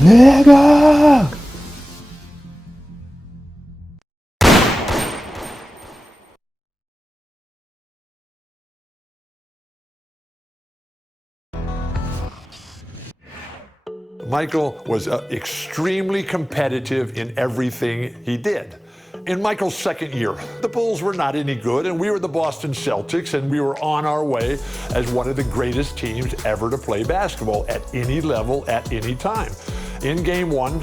Nigga! Michael was extremely competitive in everything he did. In Michael's second year, the Bulls were not any good, and we were the Boston Celtics, and we were on our way as one of the greatest teams ever to play basketball at any level, at any time. In game one,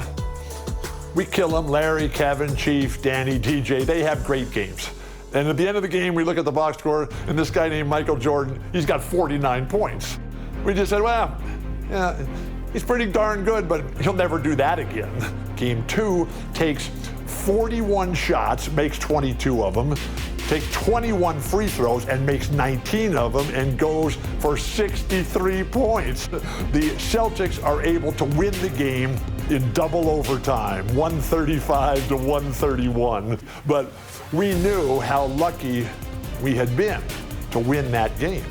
we kill them. Larry, Kevin, Chief, Danny, DJ, they have great games. And at the end of the game, we look at the box score, and this guy named Michael Jordan, he's got 49 points. We just said, well, yeah, he's pretty darn good, but he'll never do that again. Game two takes 41 shots, makes 22 of them, takes 21 free throws and makes 19 of them and goes for 63 points. The Celtics are able to win the game in double overtime, 135 to 131. But we knew how lucky we had been to win that game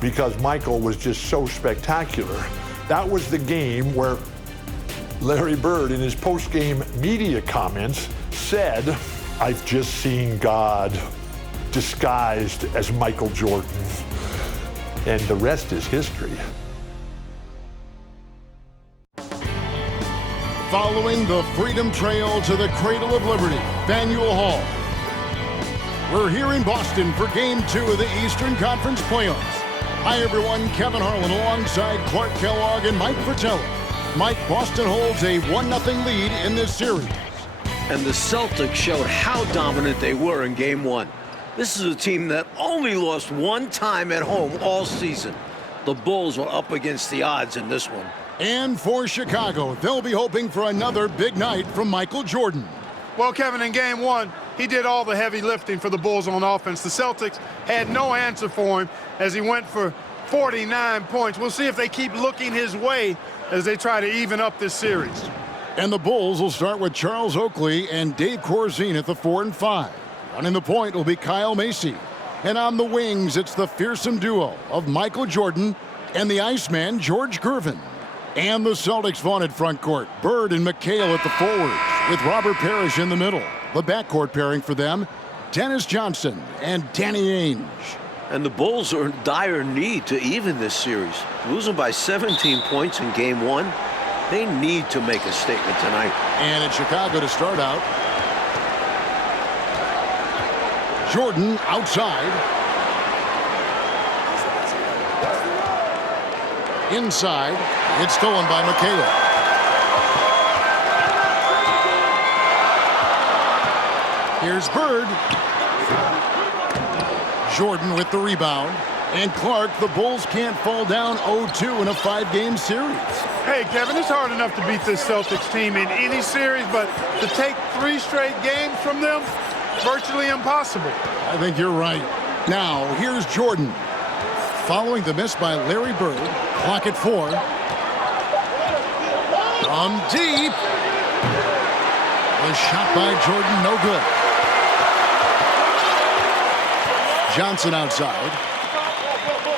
because Michael was just so spectacular. That was the game where Larry Bird, in his post-game media comments, said, "I've just seen God disguised as Michael Jordan." And the rest is history. Following the Freedom Trail to the Cradle of Liberty, Faneuil Hall. We're here in Boston for Game 2 of the Eastern Conference Playoffs. Hi everyone, Kevin Harlan alongside Clark Kellogg and Mike Fratello. Mike, Boston holds a 1-0 lead in this series. And the Celtics showed how dominant they were in Game 1. This is a team that only lost one time at home all season. The Bulls were up against the odds in this one. And for Chicago, they'll be hoping for another big night from Michael Jordan. Well, Kevin, in Game 1, he did all the heavy lifting for the Bulls on offense. The Celtics had no answer for him as he went for 49 points. We'll see if they keep looking his way as they try to even up this series. And the Bulls will start with Charles Oakley and Dave Corzine at the 4 and 5. Running the point will be Kyle Macy. And on the wings, it's the fearsome duo of Michael Jordan and the Iceman, George Gervin. And the Celtics' vaunted front court, Bird and McHale at the forwards, with Robert Parrish in the middle. The backcourt pairing for them, Dennis Johnson and Danny Ainge. And the Bulls are in dire need to even this series. Losing by 17 points in Game 1, they need to make a statement tonight. And in Chicago to start out, Jordan outside. Inside, it's stolen by McHale. Here's Bird. Jordan with the rebound. And Clark, the Bulls can't fall down 0-2 in a 5-game series. Hey, Kevin, it's hard enough to beat this Celtics team in any series, but to take 3 straight games from them, virtually impossible. I think you're right. Now, here's Jordan. Following the miss by Larry Bird, clock at 4. From deep. The shot by Jordan, no good. Johnson outside.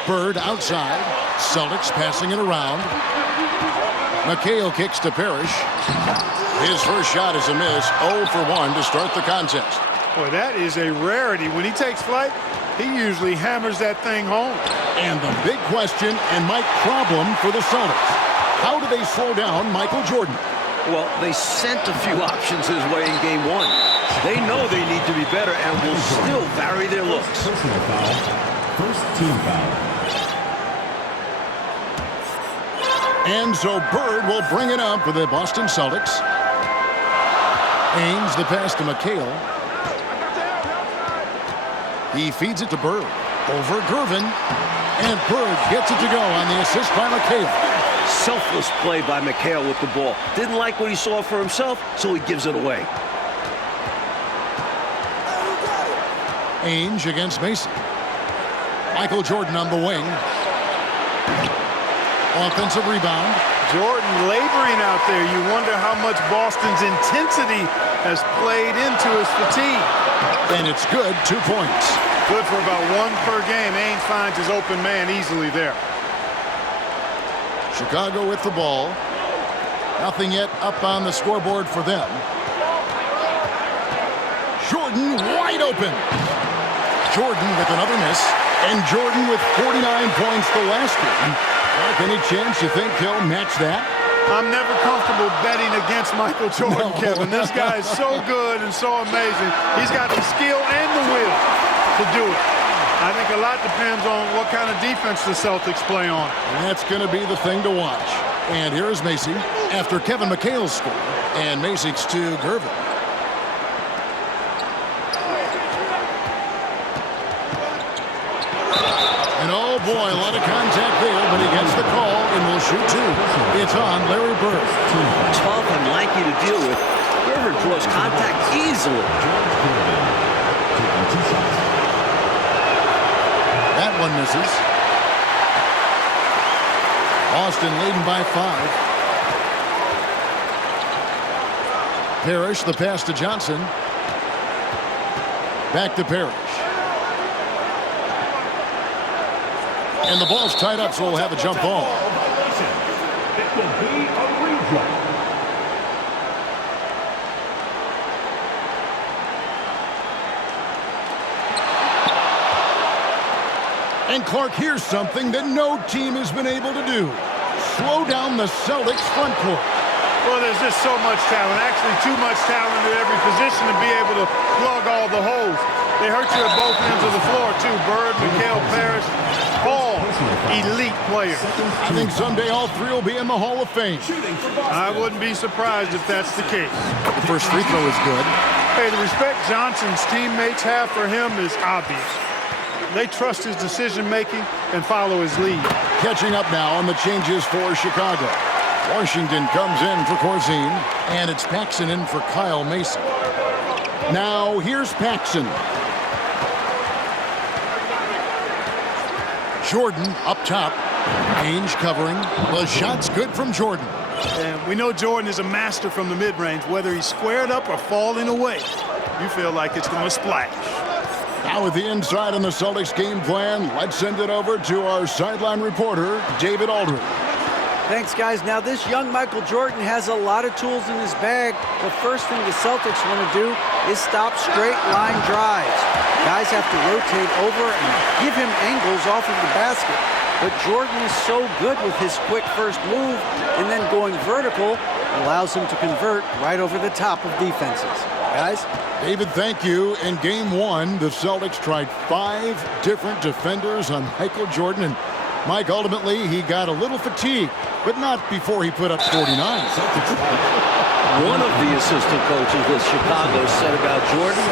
Bird outside. Celtics passing it around. McHale kicks to Parrish. His first shot is a miss. 0 for 1 to start the contest. Boy, that is a rarity. When he takes flight, he usually hammers that thing home. And the big question and Mike problem for the Celtics. How do they slow down Michael Jordan? Well, they sent a few options his way in Game 1. They know they need to be better and will still vary their looks. Personal foul. First team foul. And so Bird will bring it up for the Boston Celtics. Ainge the pass to McHale. He feeds it to Bird. Over Gervin. And Bird gets it to go on the assist by McHale. Selfless play by McHale with the ball. Didn't like what he saw for himself, so he gives it away. Ainge against Mason. Michael Jordan on the wing. Offensive rebound. Jordan laboring out there. You wonder how much Boston's intensity has played into his fatigue. And it's good, 2 points. Good for about 1 per game. Ainge finds his open man easily there. Chicago with the ball. Nothing yet up on the scoreboard for them. Jordan wide open. Jordan with another miss. And Jordan with 49 points the last game. Mark, any chance you think he'll match that? I'm never comfortable betting against Michael Jordan, Kevin. This guy is so good and so amazing. He's got the skill and the will to do it. I think a lot depends on what kind of defense the Celtics play on. And that's going to be the thing to watch. And here's Macy after Kevin McHale's score. And Macy's to Gervin. And oh boy, a lot of contact there, but he gets the call and will shoot two. It's on Larry Bird. Tough and lanky to deal with. Gervin draws contact easily. That one misses. Boston leading by 5. Parrish, the pass to Johnson. Back to Parrish. And the ball's tied up, so we'll have a jump ball. It will be a redraw. And Clark, here's something that no team has been able to do. Slow down the Celtics front court. Well, there's just so much talent, actually too much talent at every position to be able to plug all the holes. They hurt you at both ends of the floor, too. Bird, McHale, Parrish, all elite players. I think someday all three will be in the Hall of Fame. I wouldn't be surprised if that's the case. The first free throw is good. Hey, the respect Johnson's teammates have for him is obvious. They trust his decision-making and follow his lead. Catching up now on the changes for Chicago. Washington comes in for Corzine, and it's Paxson in for Kyle Mason. Now, here's Paxson. Jordan up top. Ainge covering. The shot's good from Jordan. And we know Jordan is a master from the mid-range. Whether he's squared up or falling away, you feel like it's going to splash. Now with the inside on the Celtics game plan, let's send it over to our sideline reporter, David Aldridge. Thanks, guys. Now, this young Michael Jordan has a lot of tools in his bag. The first thing the Celtics want to do is stop straight line drives. Guys have to rotate over and give him angles off of the basket. But Jordan is so good with his quick first move, and then going vertical allows him to convert right over the top of defenses. Guys? David, thank you. In game one, the Celtics tried 5 different defenders on Michael Jordan, and Mike, ultimately, he got a little fatigued, but not before he put up 49. One of the assistant coaches with Chicago said about Jordan,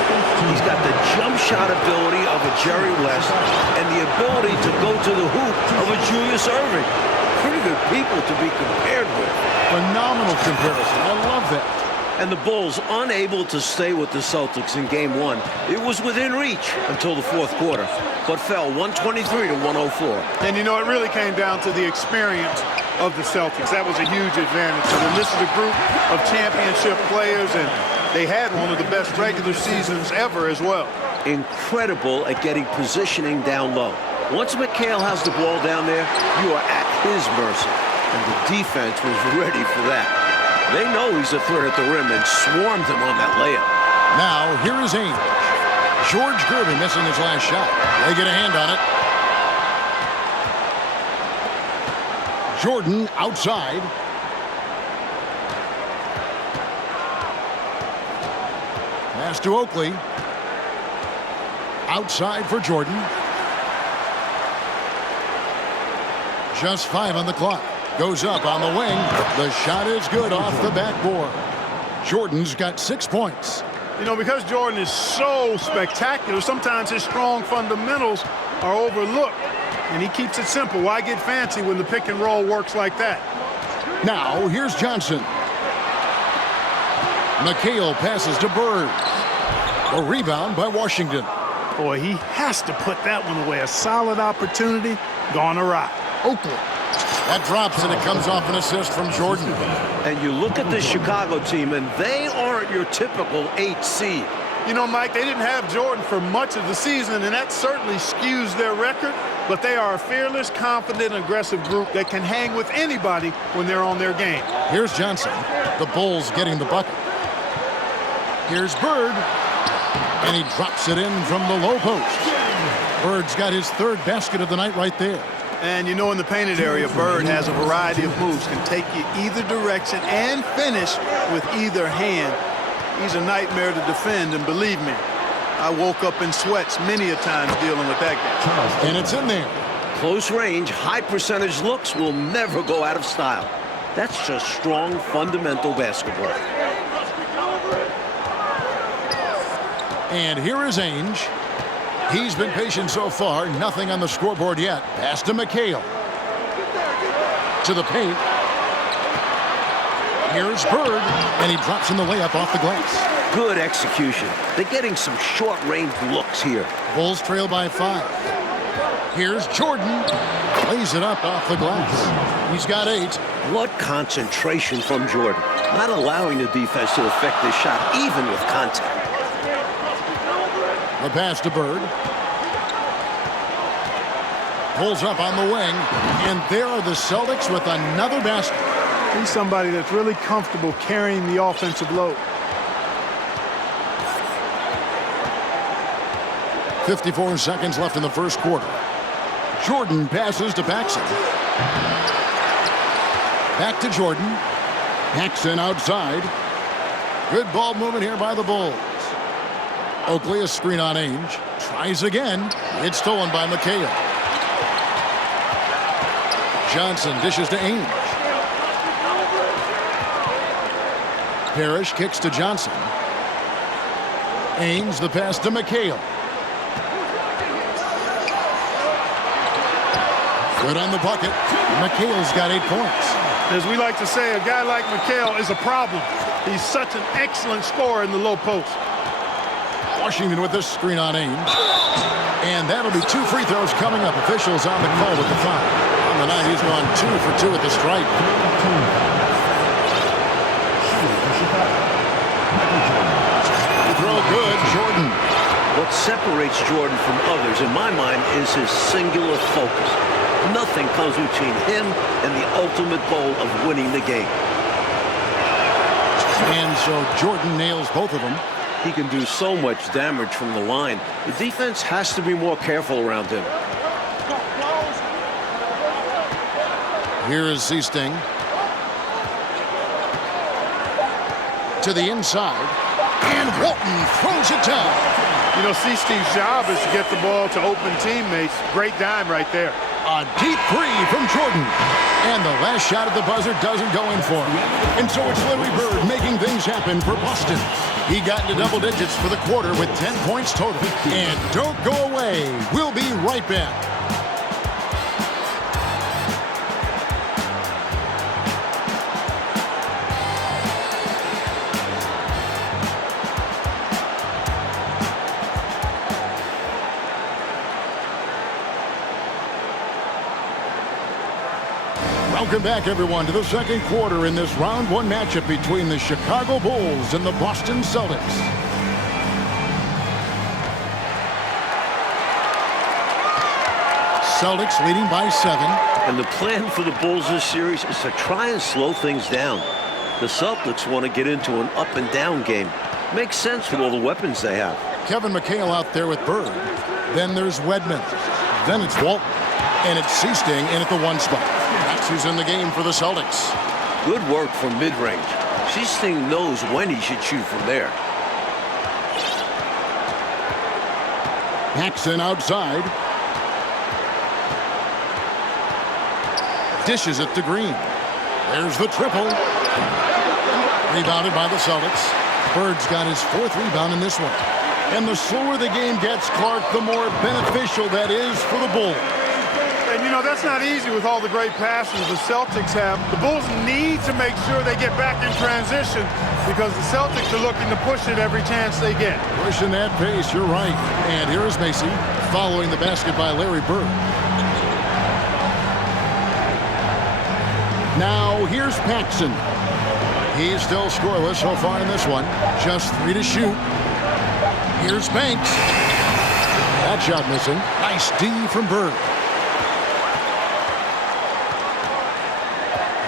he's got the jump shot ability of a Jerry West and the ability to go to the hoop of a Julius Erving. Pretty good people to be compared with. Phenomenal comparison. I love that. And the Bulls unable to stay with the Celtics in game one. It was within reach until the fourth quarter, but fell 123 to 104. And you know, it really came down to the experience of the Celtics. That was a huge advantage to them. This is a group of championship players, and they had one of the best regular seasons ever as well. Incredible at getting positioning down low. Once McHale has the ball down there, you are at his mercy, and the defense was ready for that. They know he's a threat at the rim and swarmed him on that layup. Now, here is Ainge. George Gervin missing his last shot. They get a hand on it. Jordan outside. Pass to Oakley. Outside for Jordan. Just 5 on the clock. Goes up on the wing. The shot is good off the backboard. Jordan's got 6 points. You know, because Jordan is so spectacular, sometimes his strong fundamentals are overlooked, and he keeps it simple. Why get fancy when the pick and roll works like that? Now, here's Johnson. McHale passes to Bird. A rebound by Washington. Boy, he has to put that one away. A solid opportunity gone awry. Oakley. That drops, and it comes off an assist from Jordan. And you look at this Chicago team, and they aren't your typical 8 seed. You know, Mike, they didn't have Jordan for much of the season, and that certainly skews their record, but they are a fearless, confident, aggressive group that can hang with anybody when they're on their game. Here's Johnson. The Bulls getting the bucket. Here's Bird, and he drops it in from the low post. Bird's got his third basket of the night right there. And you know, in the painted area, Bird has a variety of moves, can take you either direction and finish with either hand. He's a nightmare to defend, and believe me, I woke up in sweats many a times dealing with that guy. And it's in there. Close range, high percentage looks will never go out of style. That's just strong, fundamental basketball. And here is Ainge. He's been patient so far. Nothing on the scoreboard yet. Pass to McHale. To the paint. Here's Bird, and he drops in the layup off the glass. Good execution. They're getting some short-range looks here. Bulls trail by 5. Here's Jordan. Plays it up off the glass. He's got 8. What concentration from Jordan. Not allowing the defense to affect this shot, even with contact. The pass to Bird. Pulls up on the wing, and there are the Celtics with another basket. He's somebody that's really comfortable carrying the offensive load. 54 seconds left in the first quarter. Jordan passes to Paxson. Back to Jordan. Paxson outside. Good ball movement here by the Bulls. Oakley, a screen on Ainge. Tries again. It's stolen by McHale. Johnson dishes to Ainge. Parrish kicks to Johnson. Ainge, the pass to McHale. Good on the bucket. McHale's got 8 points. As we like to say, a guy like McHale is a problem. He's such an excellent scorer in the low post. Washington with this screen on Ainge. And that'll be 2 free throws coming up. Officials on the call with the foul. On the night, he's gone 2 for 2 at the stripe. Throw good, Jordan. What separates Jordan from others, in my mind, is his singular focus. Nothing comes between him and the ultimate goal of winning the game. And so Jordan nails both of them. He can do so much damage from the line. The defense has to be more careful around him. Here is Seasting. To the inside. And Walton throws it down. You know, Seasting's job is to get the ball to open teammates. Great dime right there. A deep 3 from Jordan. And the last shot at the buzzer doesn't go in for him. And so it's Larry Bird making things happen for Boston. He got into double digits for the quarter with 10 points total. And don't go away. We'll be right back. Welcome back, everyone, to the second quarter in this round 1 matchup between the Chicago Bulls and the Boston Celtics. Celtics leading by 7. And the plan for the Bulls this series is to try and slow things down. The Celtics want to get into an up and down game. Makes sense with all the weapons they have. Kevin McHale out there with Bird. Then there's Wedman. Then it's Walton. And it's Seasting in at the 1 spot. That's who's in the game for the Celtics. Good work from mid-range. Seasting knows when he should shoot from there. Paxson outside. Dishes it to Green. There's the triple. Rebounded by the Celtics. Bird's got his 4th rebound in this one. And the slower the game gets, Clark, the more beneficial that is for the Bulls. And, you know, that's not easy with all the great passes the Celtics have. The Bulls need to make sure they get back in transition because the Celtics are looking to push it every chance they get. Pushing that pace, you're right. And here is Macy following the basket by Larry Bird. Now here's Paxson. He's still scoreless so far in this one. Just 3 to shoot. Here's Banks. That shot missing. Nice D from Bird.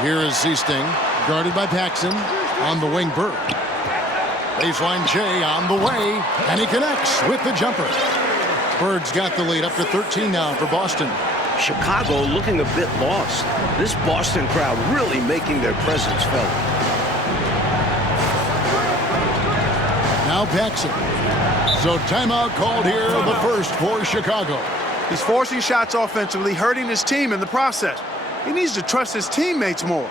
Here is Seasting, guarded by Paxson. On the wing, Bird. Baseline Jay on the way, and he connects with the jumper. Bird's got the lead up to 13 now for Boston. Chicago looking a bit lost. This Boston crowd really making their presence felt. Now Paxson. So timeout called here, the first for Chicago. He's forcing shots offensively, hurting his team in the process. He needs to trust his teammates more.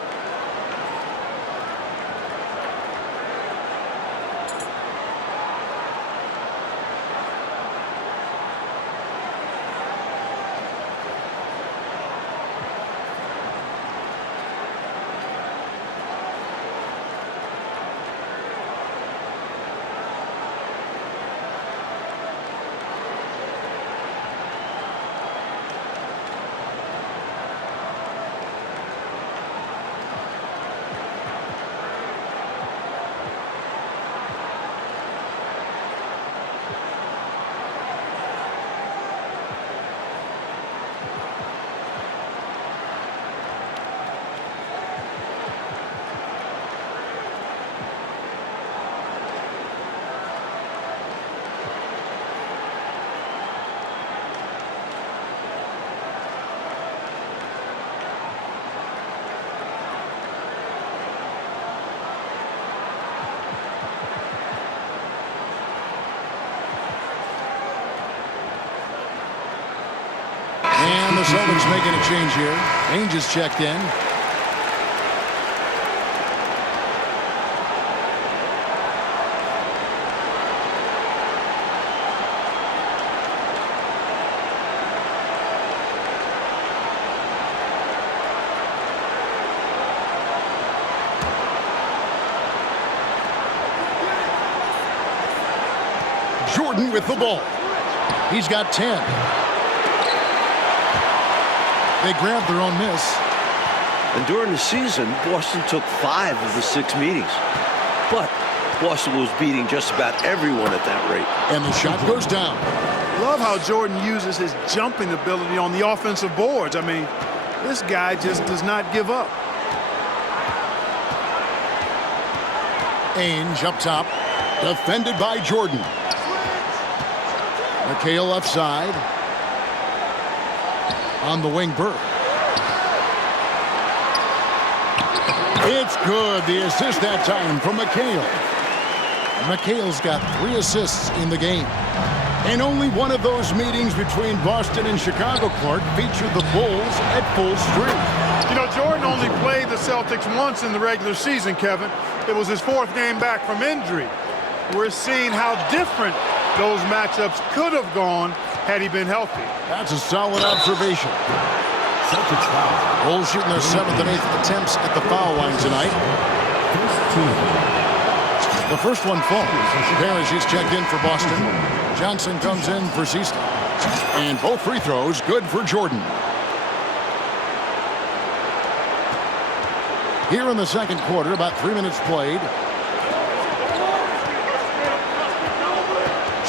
And the Celtics making a change here. Ainge is checked in. Jordan with the ball. He's got 10. They grabbed their own miss. And during the season, Boston took 5 of the 6 meetings. But Boston was beating just about everyone at that rate. And the shot goes down. Love how Jordan uses his jumping ability on the offensive boards. I mean, this guy just does not give up. Ainge up top. Defended by Jordan. McHale left side. On the wing, Bird. It's good. The assist that time from McHale. McHale's got 3 assists in the game. And only one of those meetings between Boston and Chicago, Clark, featured the Bulls at full strength. You know, Jordan only played the Celtics once in the regular season, Kevin. It was his 4th game back from injury. We're seeing how different those matchups could have gone had he been healthy. That's a solid observation. Celtics foul. Bulls shooting their 7th and 8th attempts at the foul line tonight. The first one falls. Parrish is checked in for Boston. Johnson comes in for Seaston. And both free throws good for Jordan. Here in the second quarter, about 3 minutes played.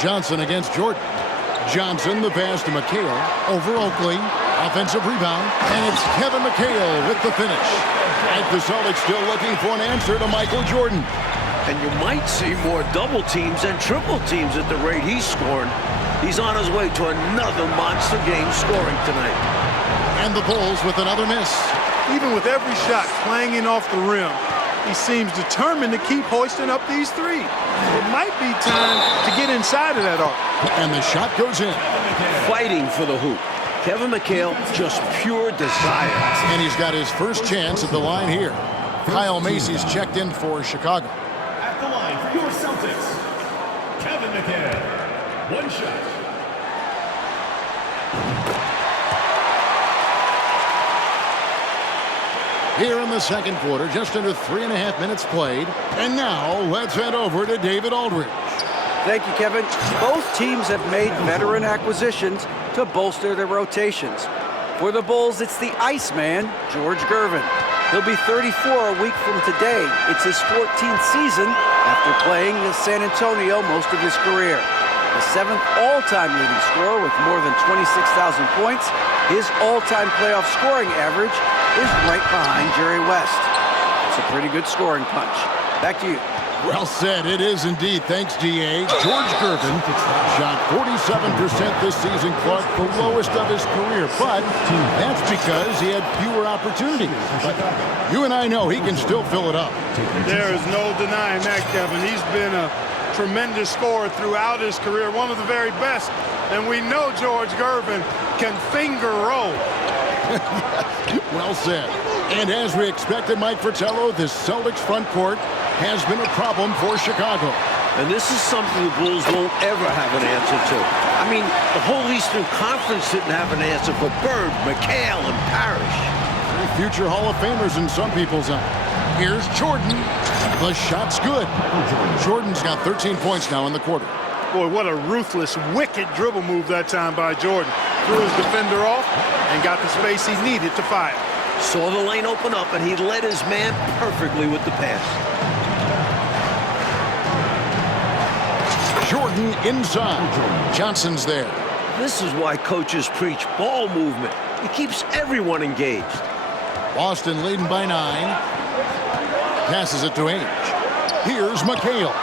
Johnson against Jordan. Johnson, the pass to McHale. Over Oakley. Offensive rebound. And it's Kevin McHale with the finish. And the Celtics still looking for an answer to Michael Jordan. And you might see more double teams and triple teams at the rate he's scoring. He's on his way to another monster game scoring tonight. And the Bulls with another miss. Even with every shot clanging off the rim, he seems determined to keep hoisting up these threes. It might be time to get inside of that arc. And the shot goes in. Fighting for the hoop. Kevin McHale, just pure desire. And he's got his first chance at the line here. Kyle Macy's checked in for Chicago. At the line for your Celtics, Kevin McHale. 1 shot. Here in the second quarter, just under 3.5 minutes played. And now, let's head over to David Aldridge. Thank you, Kevin. Both teams have made veteran acquisitions to bolster their rotations. For the Bulls, it's the Iceman, George Gervin. He'll be 34 a week from today. It's his 14th season after playing in San Antonio most of his career. the 7th all-time leading scorer with more than 26,000 points. His all-time playoff scoring average is right behind Jerry West. It's a pretty good scoring punch. Back to you. Well said. It is indeed. Thanks, DA. George Gervin shot 47% this season, Clark, the lowest of his career. But that's because he had fewer opportunities. But you and I know he can still fill it up. There is no denying that, Kevin. He's been a tremendous scorer throughout his career, one of the very best. And we know George Gervin can finger roll. Well said. And as we expected, Mike Fratello, this Celtics front court has been a problem for Chicago. And this is something the Bulls won't ever have an answer to. I mean, the whole Eastern Conference didn't have an answer for Bird, McHale, and Parrish. Future Hall of Famers in some people's eyes. Here's Jordan. The shot's good. Jordan's got 13 points now in the quarter. Boy, what a ruthless, wicked dribble move that time by Jordan. Threw his defender off and got the space he needed to fire. Saw the lane open up, and he led his man perfectly with the pass. Jordan inside. Johnson's there. This is why coaches preach ball movement. It keeps everyone engaged. Boston leading by 9. Passes it to Ainge. Here's McHale.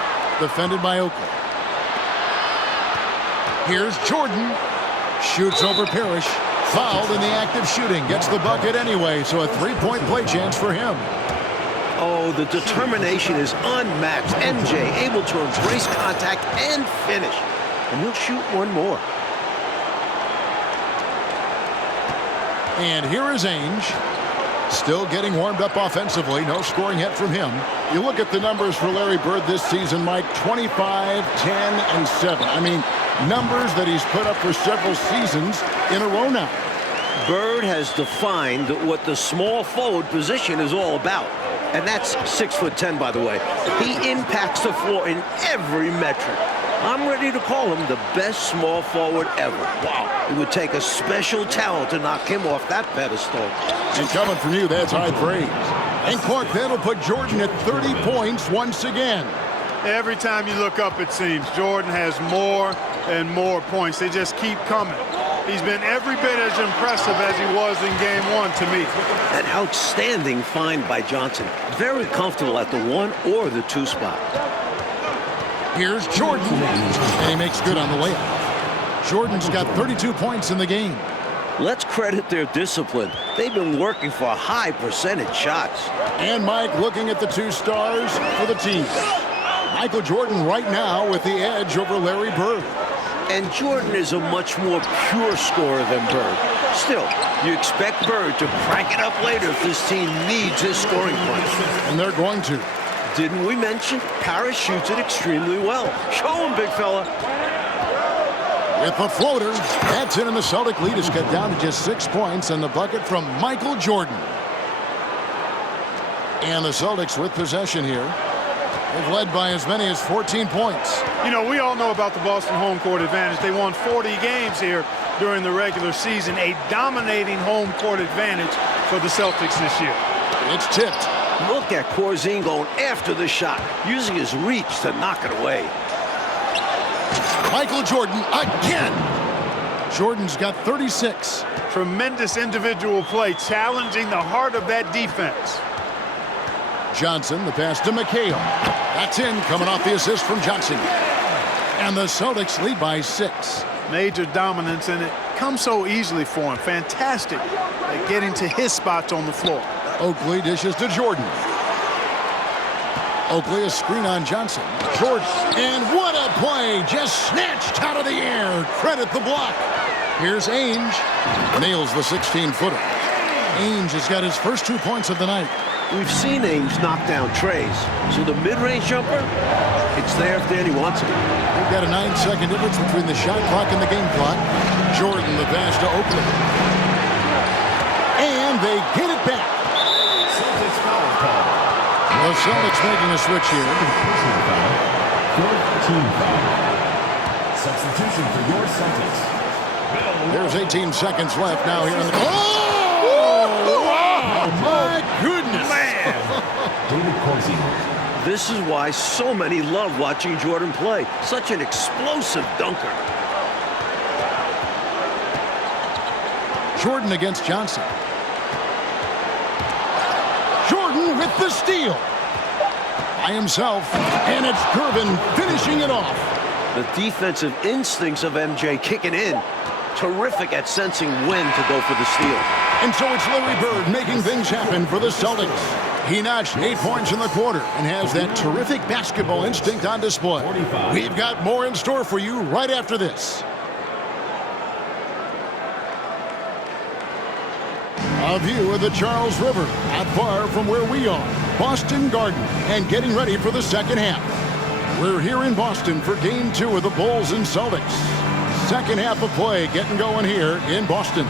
Defended by Oakley. Here's Jordan. Shoots over Parrish. Fouled in the act of shooting. Gets the bucket anyway, so a 3-point play chance for him. Oh, the determination is unmatched. MJ able to embrace contact and finish. And he'll shoot one more. And here is Ainge. Still getting warmed up offensively. No scoring yet from him. You look at the numbers for Larry Bird this season, Mike. 25, 10, and 7. I mean, numbers that he's put up for several seasons in a row now. Bird has defined what the small forward position is all about. And that's 6'10", by the way. He impacts the floor in every metric. I'm ready to call him the best small forward ever. Wow. It would take a special talent to knock him off that pedestal. And coming from you, that's high praise. And Clark, that'll put Jordan at 30 points once again. Every time you look up, it seems, Jordan has more and more points. They just keep coming. He's been every bit as impressive as he was in Game 1 to me. An outstanding find by Johnson. Very comfortable at the 1 or the 2 spot. Here's Jordan. And he makes good on the layup. Jordan's got 32 points in the game. Let's credit their discipline. They've been working for high percentage shots. And Mike looking at the 2 stars for the team. Michael Jordan right now with the edge over Larry Bird. And Jordan is a much more pure scorer than Bird. Still, you expect Bird to crank it up later if this team needs his scoring punch. And they're going to. Didn't we mention Parrish shoots it extremely well? Show him, big fella. With the floater, that's in, and the Celtic lead is cut down to just 6 points, and the bucket from Michael Jordan. And the Celtics with possession here. They've led by as many as 14 points. You know, we all know about the Boston home court advantage. They won 40 games here during the regular season. A dominating home court advantage for the Celtics this year. It's tipped. Look at Corzine going after the shot, using his reach to knock it away. Michael Jordan again. Jordan's got 36. Tremendous individual play, challenging the heart of that defense. Johnson, the pass to McHale. That's in, coming off the assist from Johnson. And the Celtics lead by 6. Major dominance, and it comes so easily for him. Fantastic at getting to his spots on the floor. Oakley dishes to Jordan. Oakley, a screen on Johnson. Jordan, and what a play! Just snatched out of the air. Credit the block. Here's Ainge. Nails the 16-footer. Ainge has got his first 2 points of the night. We've seen Ainge knock down trays. So the mid-range jumper, it's there if Danny wants it. We've got a 9-second difference between the shot clock and the game clock. Jordan, the pass to Oakley. And they get it back. Celtics foul call. The Celtics making a switch here. Fourth team foul. Substitution for your Celtics. There's 18 seconds left now here in the... Oh! Wow! My goodness! David Corzine. This is why so many love watching Jordan play. Such an explosive dunker. Jordan against Johnson. Jordan with the steal. By himself, and it's Gervin finishing it off. The defensive instincts of MJ kicking in. Terrific at sensing when to go for the steal. And so it's Larry Bird making things happen for the Celtics. He notched 8 points in the quarter and has that terrific basketball instinct on display. 45. We've got more in store for you right after this. A view of the Charles River, not far from where we are, Boston Garden, and getting ready for the second half. We're here in Boston for Game 2 of the Bulls and Celtics. Second half of play getting going here in Boston.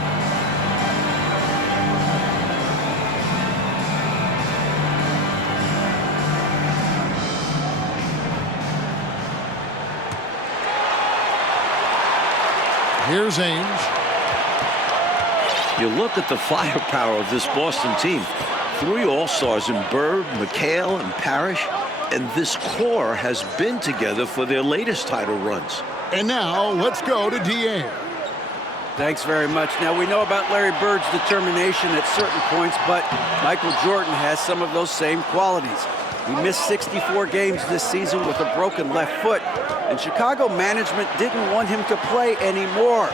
Here's Ainge. You look at the firepower of this Boston team. 3 All-Stars in Bird, McHale, and Parrish. And this core has been together for their latest title runs. And now let's go to DA. Thanks very much. Now, we know about Larry Bird's determination at certain points, but Michael Jordan has some of those same qualities. He missed 64 games this season with a broken left foot, and Chicago management didn't want him to play anymore.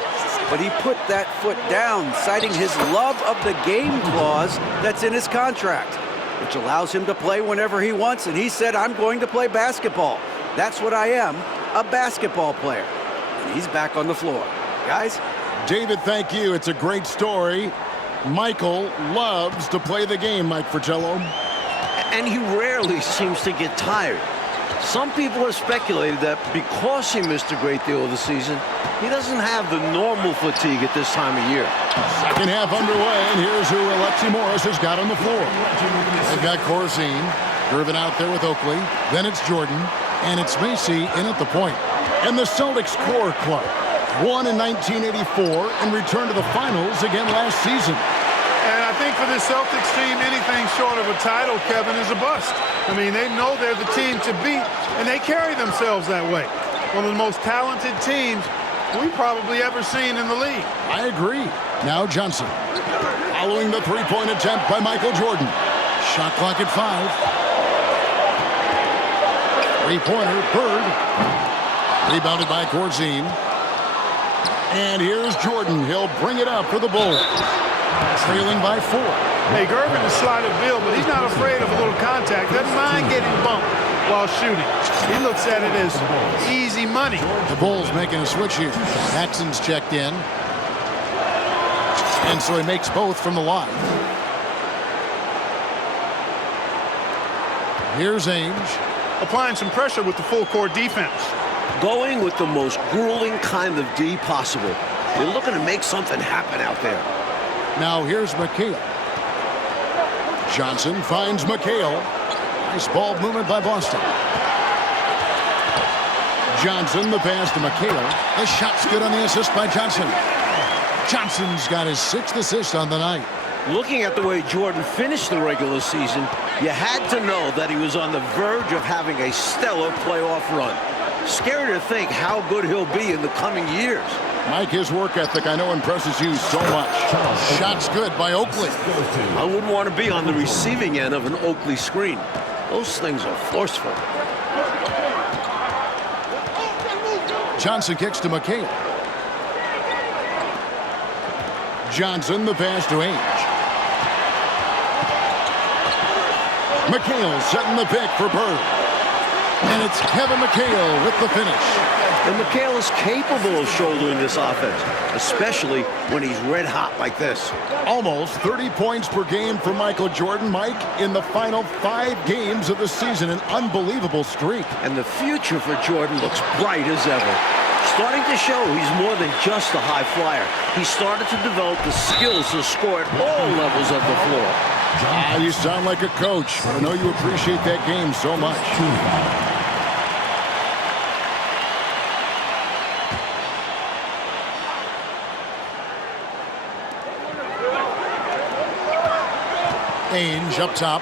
But he put that foot down, citing his love of the game clause that's in his contract, which allows him to play whenever he wants, and he said, I'm going to play basketball. That's what I am, a basketball player. And he's back on the floor. Guys? David, thank you. It's a great story. Michael loves to play the game, Mike Fratello. And he rarely seems to get tired. Some people have speculated that because he missed a great deal of the season, he doesn't have the normal fatigue at this time of year. Second half underway, and here's who Alexi Morris has got on the floor. They've got Corzine, Gervin out there with Oakley. Then it's Jordan, and it's Macy in at the point. And the Celtics core club won in 1984 and returned to the finals again last season. And I think for this Celtics team, anything short of a title, Kevin, is a bust. I mean, they know they're the team to beat, and they carry themselves that way. One of the most talented teams we've probably ever seen in the league. I agree. Now Johnson. Following the three-point attempt by Michael Jordan. Shot clock at 5. Three-pointer, Bird. Rebounded by Corzine. And here's Jordan. He'll bring it up for the Bulls. Trailing by 4. Hey, Gervin is slided Bill, but he's not afraid of a little contact. Doesn't mind getting bumped while shooting. He looks at it as easy money. The Bulls making a switch here. Jackson's checked in. And so he makes both from the line. Here's Ainge. Applying some pressure with the full court defense. Going with the most grueling kind of D possible. They're looking to make something happen out there. Now here's McHale. Johnson finds McHale. Nice ball movement by Boston. Johnson, the pass to McHale. The shot's good on the assist by Johnson. Johnson's got his 6th assist on the night. Looking at the way Jordan finished the regular season, you had to know that he was on the verge of having a stellar playoff run. Scary to think how good he'll be in the coming years. Mike, his work ethic I know impresses you so much. Shots good by Oakley. I wouldn't want to be on the receiving end of an Oakley screen. Those things are forceful. Johnson kicks to McHale. Johnson, the pass to Ainge. McHale setting the pick for Bird. And it's Kevin McHale with the finish. And McHale is capable of shouldering this offense, especially when he's red hot like this. Almost 30 points per game for Michael Jordan, Mike, in the final 5 games of the season. An unbelievable streak. And the future for Jordan looks bright as ever. Starting to show he's more than just a high flyer. He started to develop the skills to score at all levels of the floor. You sound like a coach. I know you appreciate that game so much. Ainge up top.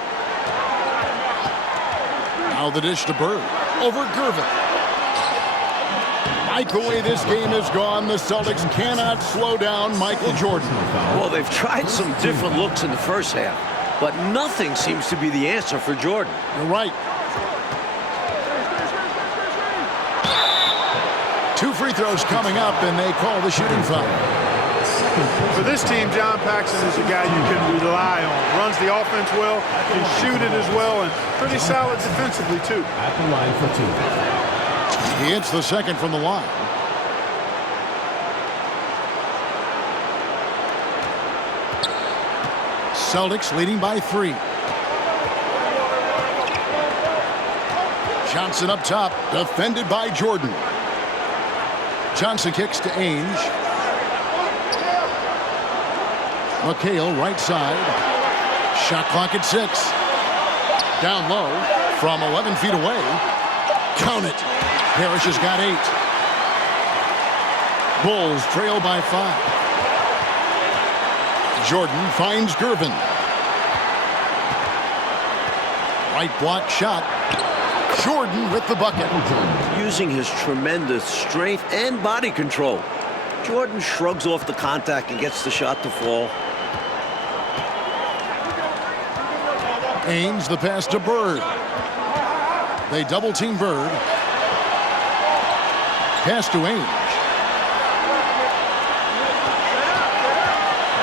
Now the dish to Bird. Over Gervin. Like the way this game has gone, the Celtics cannot slow down Michael Jordan. Well, they've tried some different looks in the first half, but nothing seems to be the answer for Jordan. You're right. 2 free throws coming up, and they call the shooting foul. For this team, John Paxson is a guy you can rely on. Runs the offense well, can shoot it as well, and pretty solid defensively, too. At the line for 2. He hits the second from the line. Celtics leading by 3. Johnson up top, defended by Jordan. Johnson kicks to Ainge. McHale right side. Shot clock at 6. Down low from 11 feet away. Count it. Parrish has got 8. Bulls trail by 5. Jordan finds Gervin. Right block shot. Jordan with the bucket. Using his tremendous strength and body control, Jordan shrugs off the contact and gets the shot to fall. Ainge the pass to Bird. They double team Bird. Pass to Ainge.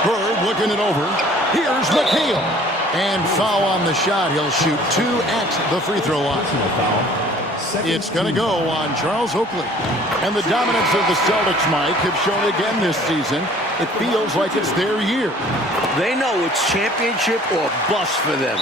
Bird looking it over. Here's McHale. And foul on the shot. He'll shoot 2 at the free throw line. It's going to go on Charles Oakley. And the dominance of the Celtics, Mike, have shown again this season. It feels like it's their year. They know it's championship or bust for them.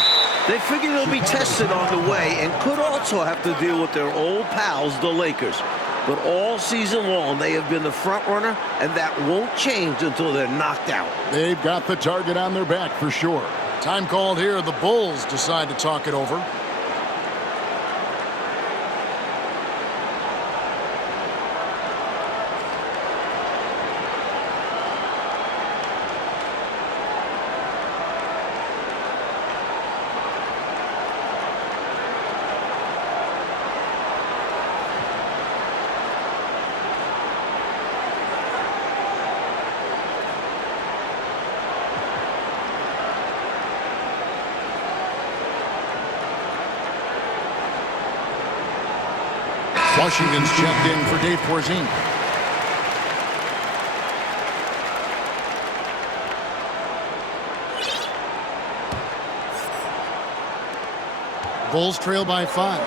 They figure they'll be tested on the way and could also have to deal with their old pals, the Lakers. But all season long, they have been the front runner, and that won't change until they're knocked out. They've got the target on their back for sure. Time called here. The Bulls decide to talk it over. Washington's checked in for Dave Corzine. Bulls trail by 5.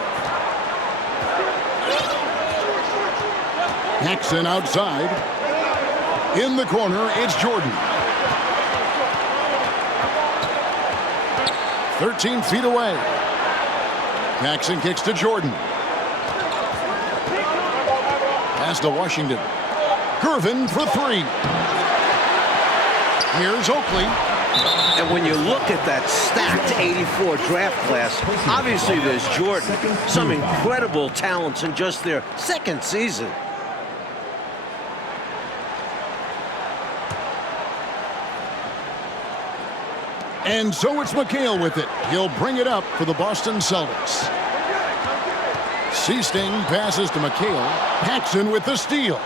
Paxson outside. In the corner, it's Jordan. 13 feet away. Paxson kicks to Jordan. Pass to Washington. Gervin for 3. Here's Oakley. And when you look at that stacked 84 draft class, obviously there's Jordan. Some incredible talents in just their second season. And so it's McHale with it. He'll bring it up for the Boston Celtics. Seasting passes to McHale. Paxson with the steal.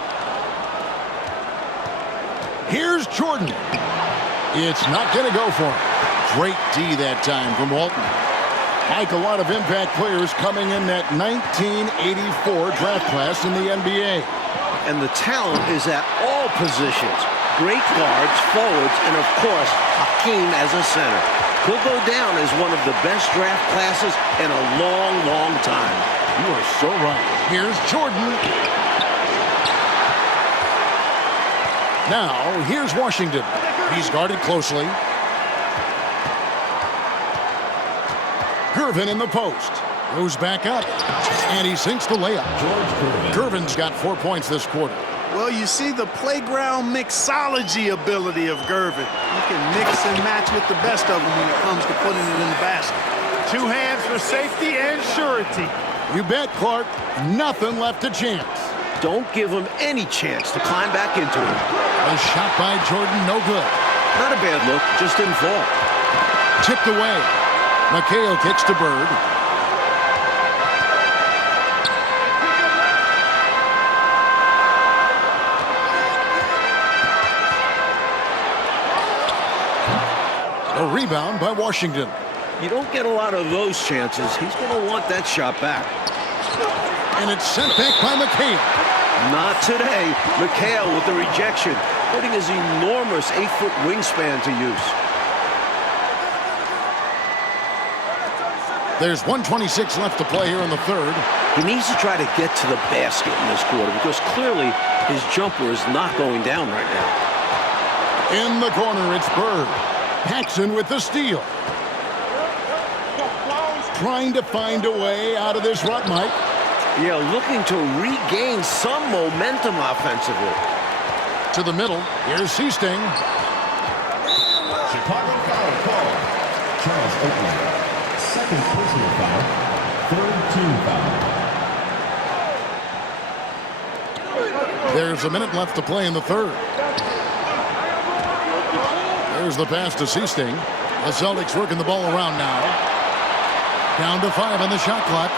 Here's Jordan. It's not going to go for him. Great D that time from Walton. Like a lot of impact players coming in that 1984 draft class in the NBA. And the talent is at all positions. Great guards, forwards, and of course, Hakeem as a center. He'll go down as one of the best draft classes in a long, long time. You are so right. Here's Jordan. Now, here's Washington. He's guarded closely. Gervin in the post. Goes back up. And he sinks the layup. Gervin's got 4 points this quarter. Well, you see the playground mixology ability of Gervin. He can mix and match with the best of them when it comes to putting it in the basket. 2 hands for safety and surety. You bet, Clark. Nothing left to chance. Don't give him any chance to climb back into it. A shot by Jordan, no good. Not a bad look, just didn't fall. Tipped away. McHale kicks to Bird. A rebound by Washington. You don't get a lot of those chances. He's going to want that shot back. And it's sent back by McHale. Not today. McHale with the rejection, putting his enormous 8-foot wingspan to use. There's 1:26 left to play here in the third. He needs to try to get to the basket in this quarter because clearly his jumper is not going down right now. In the corner, it's Bird. Paxson with the steal. Trying to find a way out of this rut, Mike. Yeah, looking to regain some momentum offensively. To the middle, here's Seasting. Chicago foul call. Charles Oakley. Second personal foul. Third team foul. There's a minute left to play in the third. There's the pass to Seasting. The Celtics working the ball around now. Down to 5 on the shot clock.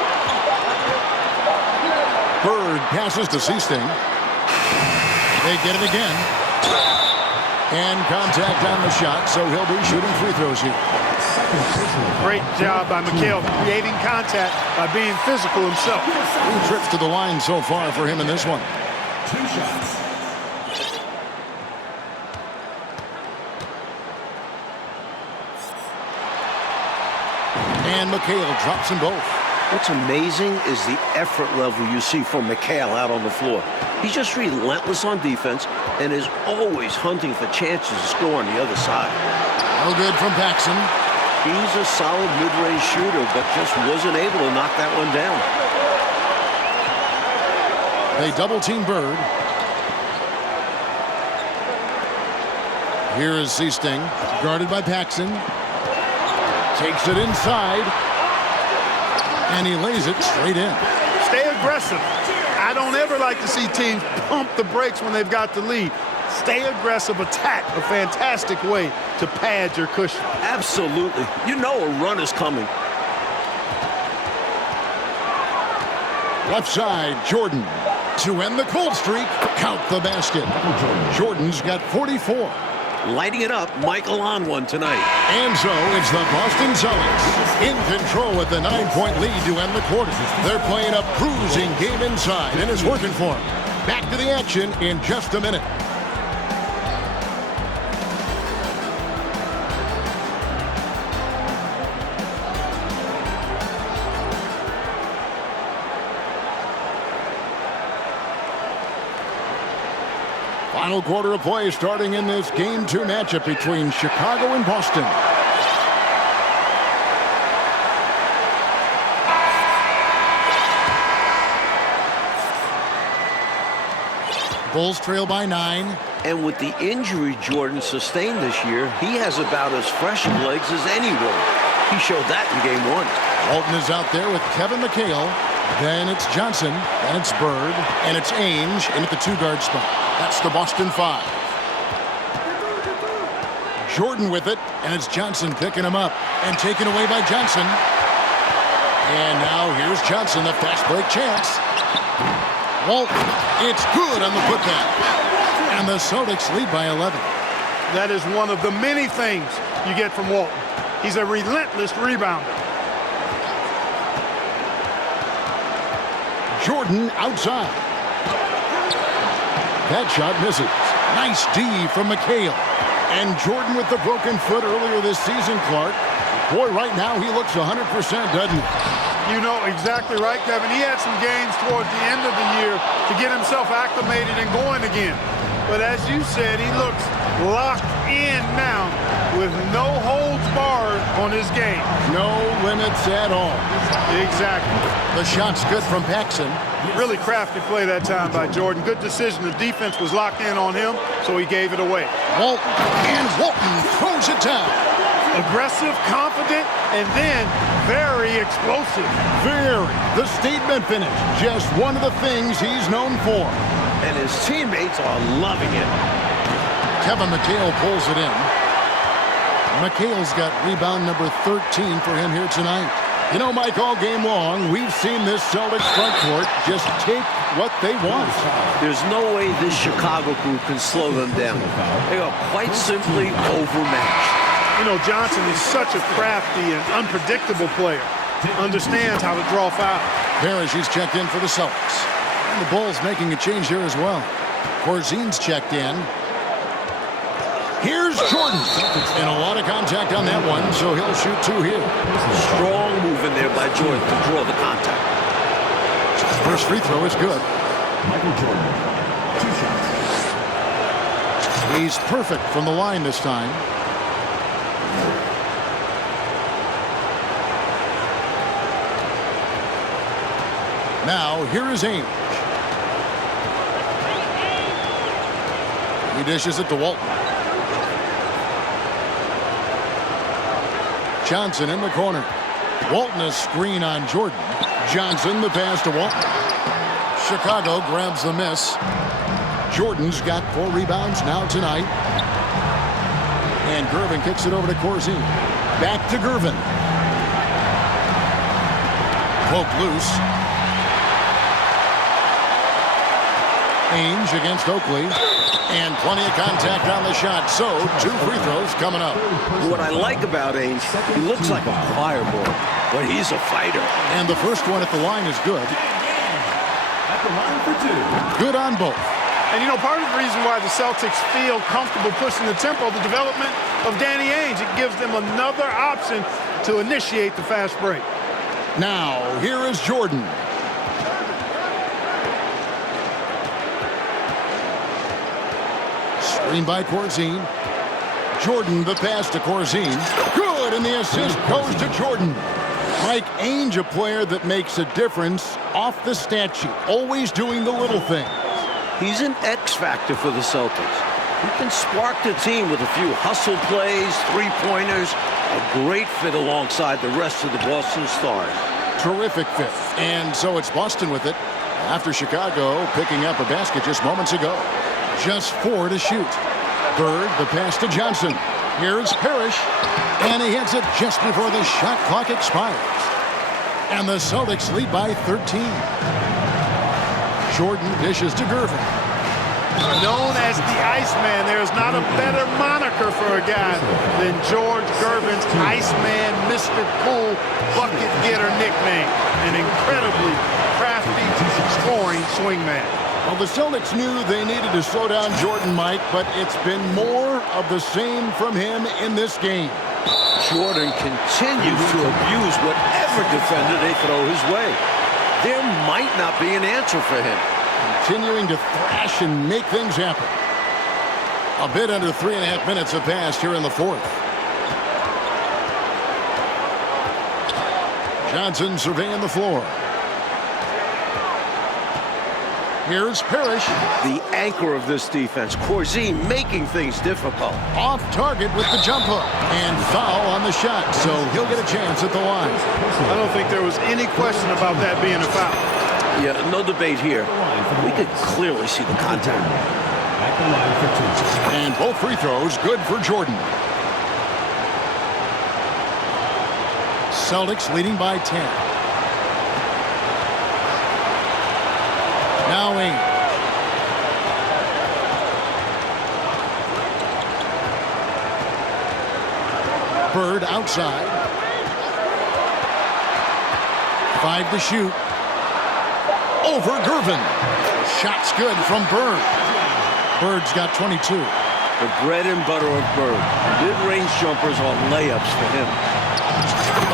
Bird passes to Seasting. They get it again. And contact on the shot, so he'll be shooting free throws here. Great job by McHale creating contact by being physical himself. 3 trips to the line so far for him in this one. 2 shots. And McHale drops them both. What's amazing is the effort level you see from McHale out on the floor. He's just relentless on defense and is always hunting for chances to score on the other side. No good from Paxson. He's a solid mid-range shooter, but just wasn't able to knock that one down. They double-team Bird. Here is Seasting, guarded by Paxson. Takes it inside. And he lays it straight in. Stay aggressive. I don't ever like to see teams pump the brakes when they've got the lead. Stay aggressive, attack, a fantastic way to pad your cushion. Absolutely. You know a run is coming. Left side, Jordan. To end the cold streak, count the basket. Jordan's got 44. Lighting it up, Michael on one tonight. And so it's the Boston Celtics in control with the 9-point lead to end the quarter. They're playing a bruising game inside, and it's working for them. Back to the action in just a minute. Final quarter of play starting in this Game 2 matchup between Chicago and Boston. Bulls trail by 9. And with the injury Jordan sustained this year, he has about as fresh of legs as anyone. He showed that in Game 1. Walton is out there with Kevin McHale. Then it's Johnson, then it's Bird, and it's Ainge in at the 2-guard spot. That's the Boston 5. Jordan with it, and it's Johnson picking him up and taken away by Johnson. And now here's Johnson, the fast break chance. Walton, it's good on the putback. And the Celtics lead by 11. That is one of the many things you get from Walton. He's a relentless rebounder. Jordan outside. That shot misses. Nice D from McHale. And Jordan with the broken foot earlier this season, Clark. Boy, right now he looks 100%, doesn't he? You know exactly right, Kevin. He had some games towards the end of the year to get himself acclimated and going again. But as you said, he looks locked in now with no holds barred on his game. No limits at all. Exactly. The shot's good from Paxson. Really crafty play that time by Jordan. Good decision. The defense was locked in on him, so he gave it away. Walton, and Walton throws it down. Aggressive, confident, and then very explosive. Very. The statement finish. Just one of the things he's known for. And his teammates are loving it. Kevin McHale pulls it in. McHale's got rebound number 13 for him here tonight. You know, Mike, all game long, we've seen this Celtics front court just take what they want. There's no way this Chicago group can slow them down. They are quite simply overmatched. You know, Johnson is such a crafty and unpredictable player. Understands how to draw fouls. Parrish is checked in for the Celtics. And the Bulls making a change here as well. Corzine's checked in. Here's Jordan. And a lot of contact on that one, so he'll shoot 2 here. Strong move in there by Jordan to draw the contact. First free throw is good. Michael Jordan, 2 shots. He's perfect from the line this time. Now, here is Ainge. He dishes it to Walton. Johnson in the corner. Walton a screen on Jordan. Johnson the pass to Walton. Chicago grabs the miss. Jordan's got 4 rebounds now tonight. And Gervin kicks it over to Corzine. Back to Gervin. Poke loose. Ainge against Oakley. And plenty of contact on the shot. So 2 free throws coming up. What I like about Ainge, he looks like a fireball, but he's a fighter. And the first one at the line is good. At the line for 2. Good on both. And, you know, part of the reason why the Celtics feel comfortable pushing the tempo, the development of Danny Ainge, it gives them another option to initiate the fast break. Now, here is Jordan. Screen by Corzine. Jordan the pass to Corzine. Good, and the assist goes to Jordan. Mike Ainge, a player that makes a difference off the stat sheet, always doing the little things. He's an X factor for the Celtics. He can spark the team with a few hustle plays, 3-pointers, a great fit alongside the rest of the Boston Stars. Terrific fit. And so it's Boston with it after Chicago picking up a basket just moments ago. Just 4 to shoot. Bird, the pass to Johnson. Here's Parrish. And he hits it just before the shot clock expires. And the Celtics lead by 13. Jordan dishes to Gervin. Known as the Iceman, there is not a better moniker for a guy than George Gervin's Iceman, Mr. Cool bucket getter nickname. An incredibly crafty, scoring swingman. Well, the Celtics knew they needed to slow down Jordan, Mike, but it's been more of the same from him in this game. Jordan continues to abuse whatever defender they throw his way. There might not be an answer for him. Continuing to thrash and make things happen. A bit under 3.5 minutes have passed here in the 4th. Johnson surveying the floor. Here's Parrish. The anchor of this defense, Corzine, making things difficult. Off target with the jump hook. And foul on the shot, so he'll get a chance at the line. I don't think there was any question about that being a foul. Yeah, no debate here. We could clearly see the contact. At the line for 2. And both free throws good for Jordan. Celtics leading by 10. Now Ainge. Bird outside. 5 to shoot. Over Gervin. Shot's good from Bird. Bird's got 22. The bread and butter of Bird. Mid-range jumpers are layups for him.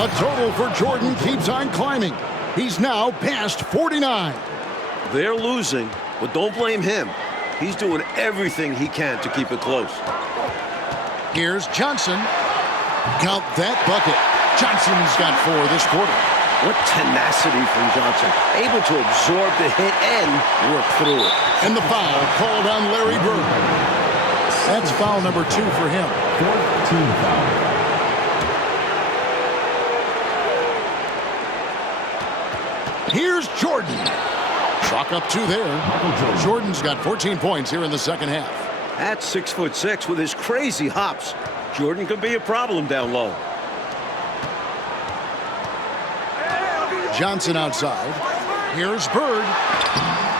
The total for Jordan keeps on climbing. He's now past 49. They're losing, but don't blame him. He's doing everything he can to keep it close. Here's Johnson. Count that bucket. Johnson's got 4 this quarter. What tenacity from Johnson. Able to absorb the hit and work through it. And the foul called on Larry Bird. That's foul number 2 for him. 4th team foul. Here's Jordan. Chalk up 2 there. Jordan's got 14 points here in the second half. At 6'6" with his crazy hops, Jordan could be a problem down low. Johnson outside. Here's Bird.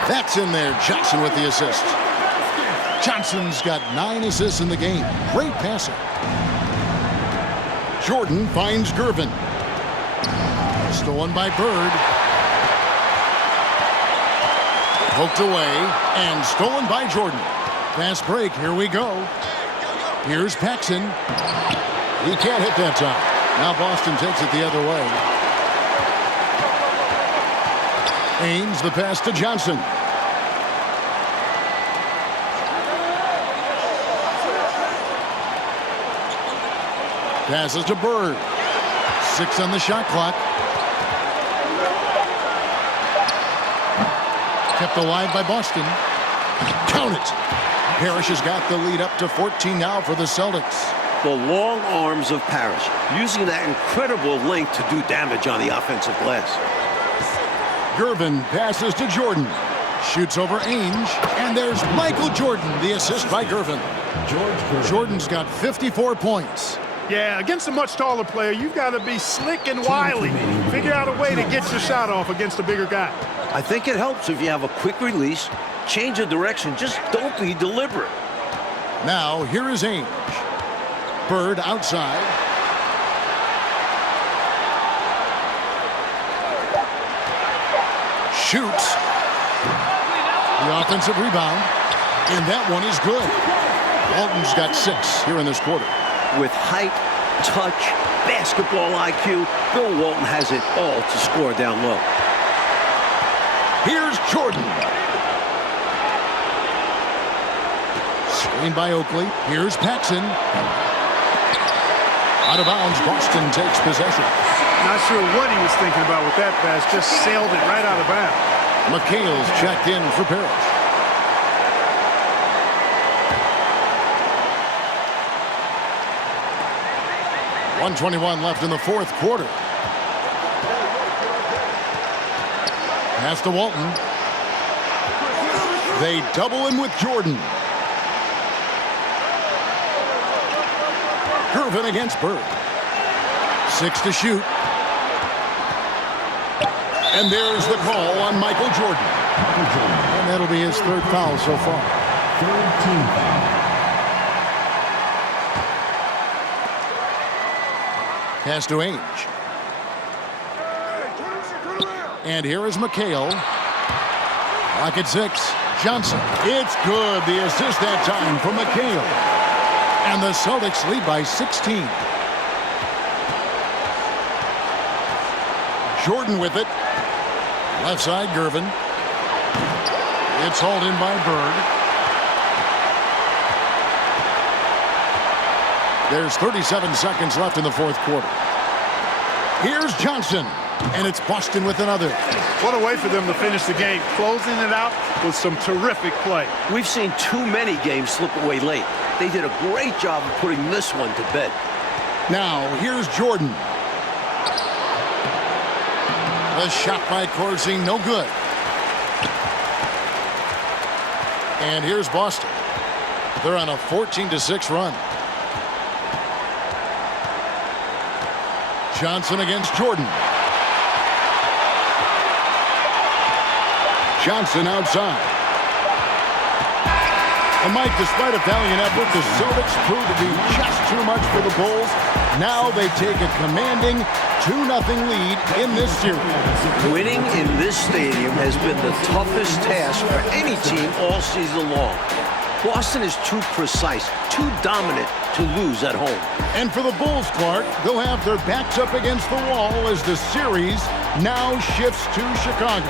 That's in there. Johnson with the assist. Johnson's got 9 assists in the game. Great passing. Jordan finds Gervin. Stolen by Bird. Poked away and stolen by Jordan. Fast break, here we go. Here's Paxson. He can't hit that time. Now Boston takes it the other way. Ames the pass to Johnson. Passes to Bird. 6 on the shot clock. Kept alive by Boston. Count it. Parrish has got the lead up to 14 now for the Celtics. The long arms of Parrish, using that incredible length to do damage on the offensive glass. Gervin passes to Jordan. Shoots over Ainge. And there's Michael Jordan, the assist by Gervin. Jordan's got 54 points. Yeah, against a much taller player, you've got to be slick and wily. Figure out a way to get your shot off against a bigger guy. I think it helps if you have a quick release, change of direction, just don't be deliberate. Now, here is Ainge. Bird outside. Shoots. The offensive rebound. And that one is good. Walton's got 6 here in this quarter. With height, touch, basketball IQ, Bill Walton has it all to score down low. Here's Jordan. Screened by Oakley. Here's Paxson. Out of bounds, Boston takes possession. Not sure what he was thinking about with that pass. Just sailed it right out of bounds. McHale's checked in for Parrish. .121 left in the fourth quarter. Pass to Walton. They double him with Jordan. Gervin against Bird. 6 to shoot. And there's the call on Michael Jordan. And that'll be his 3rd foul so far. 3rd team foul. Pass to Ainge. And here is McHale. Clock at 6. Johnson. It's good. The assist that time from McHale. And the Celtics lead by 16. Jordan with it. Left side, Gervin. It's hauled in by Bird. There's 37 seconds left in the fourth quarter. Here's Johnson. And it's Boston with another. What a way for them to finish the game. Closing it out with some terrific play. We've seen too many games slip away late. They did a great job of putting this one to bed. Now, here's Jordan. The shot by Corzine, no good. And here's Boston. They're on a 14-6 run. Johnson against Jordan. Johnson outside. And Mike, despite a valiant effort, the Celtics proved to be just too much for the Bulls. Now they take a commanding 2-0 lead in this series. Winning in this stadium has been the toughest task for any team all season long. Boston is too precise, too dominant to lose at home. And for the Bulls, Clark, they'll have their backs up against the wall as the series now shifts to Chicago.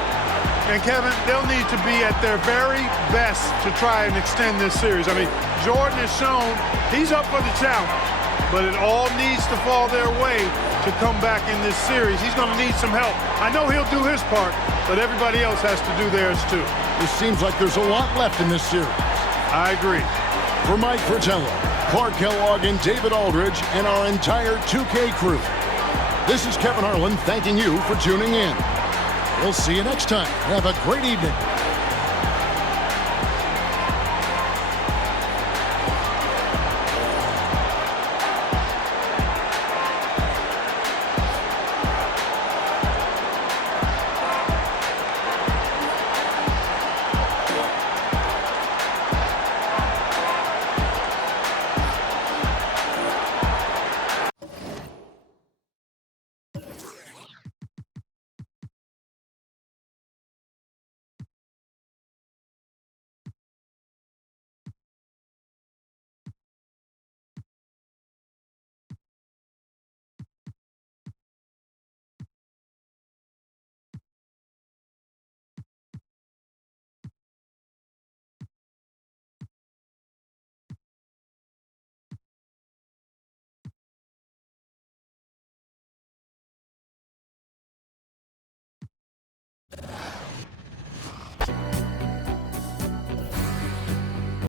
And Kevin, they'll need to be at their very best to try and extend this series. I mean, Jordan has shown he's up for the challenge, but it all needs to fall their way to come back in this series. He's going to need some help. I know he'll do his part, but everybody else has to do theirs too. It seems like there's a lot left in this series. I agree. For Mike Fratello, Clark Kellogg, and David Aldridge, and our entire 2K crew, this is Kevin Harlan thanking you for tuning in. We'll see you next time. Have a great evening.